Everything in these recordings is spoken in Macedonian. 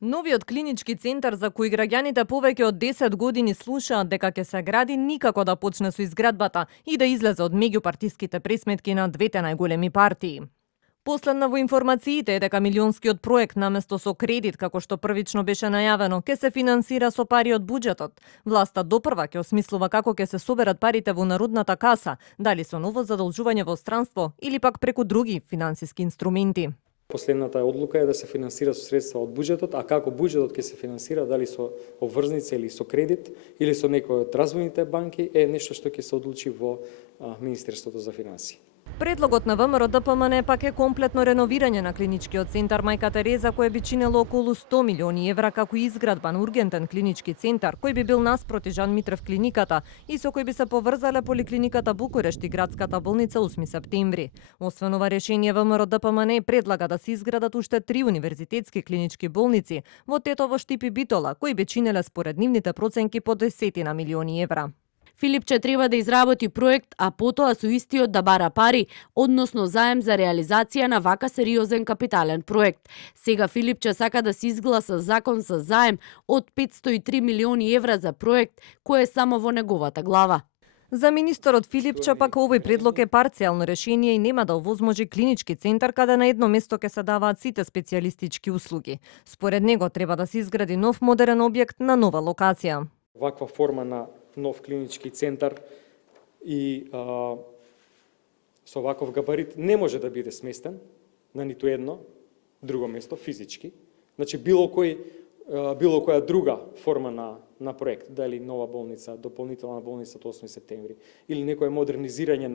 Новиот клинички центар за кој граѓаните повеќе од 10 години слушаат дека ќе се гради, никако да почне со изградбата и да излезе од меѓупартиските пресметки на двете најголеми партии. Последна во информациите е дека милионскиот проект наместо со кредит, како што првично беше најавено, ќе се финансира со пари од буџетот. Власта допрва ќе осмислува како ќе се соберат парите во народната каса, дали со ново задолжување во странство или пак преку други финансиски инструменти. Последната одлука е да се финансира со средства од буџетот, а како буџетот ќе се финансира, дали со обврзница или со кредит, или со некој од развојните банки, е нешто што ќе се одлучи во Министерството за финансии. Предлогот на ВМРО ДПМН пак е комплетно реновирање на клиничкиот центар Мајка Тереза, кој би чинело околу 100 милиони евра како изградба на ургентен клинички центар, кој би бил наспроти Жан Митрев клиниката и со кој би се поврзале поликлиниката Букурешт и градската болница 8 септември. Освен ова решение, ВМРО ДПМН предлага да се изградат уште 3 универзитетски клинички болници во Тетово, Штип и Битола, кои би чинеле според нивните проценки по 10 милиони евра. Филипче треба да изработи проект, а потоа со истиот да бара пари, односно заем за реализација на вака сериозен капитален проект. Сега Филипче сака да се изгласа закон со заем од 503 милиони евра за проект, кој е само во неговата глава. За министерот Филипче пак овој предлог е парцијално решение и нема да овозможи клинички центар каде на едно место ќе се даваат сите специјалистички услуги. Според него треба да се изгради нов модерен објект на нова локација. Ваква форма на нов клинички центар и со ваков габарит не може да биде сместен на ниту едно друго место физички. Значи било која друга форма на проект, дали нова болница, дополнителна болница од 8 септември или некое модернизирање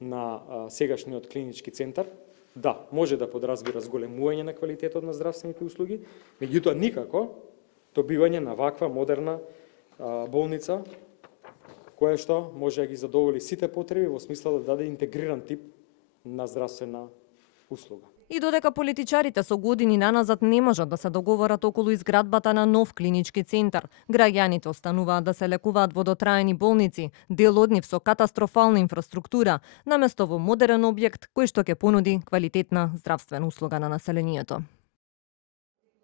на сегашниот клинички центар, да, може да подразбира зголемување на квалитетот на здравствените услуги, меѓутоа никако добивање на ваква модерна болница која што може да ги задоволи сите потреби во смисла да даде интегриран тип на здравствена услуга. И додека политичарите со години наназад не можат да се договорат околу изградбата на нов клинички центар, граѓаните остануваат да се лекуваат во дотраени болници, дел од нив со катастрофална инфраструктура, наместо во модерен објект кој што ќе понуди квалитетна здравствена услуга на населението.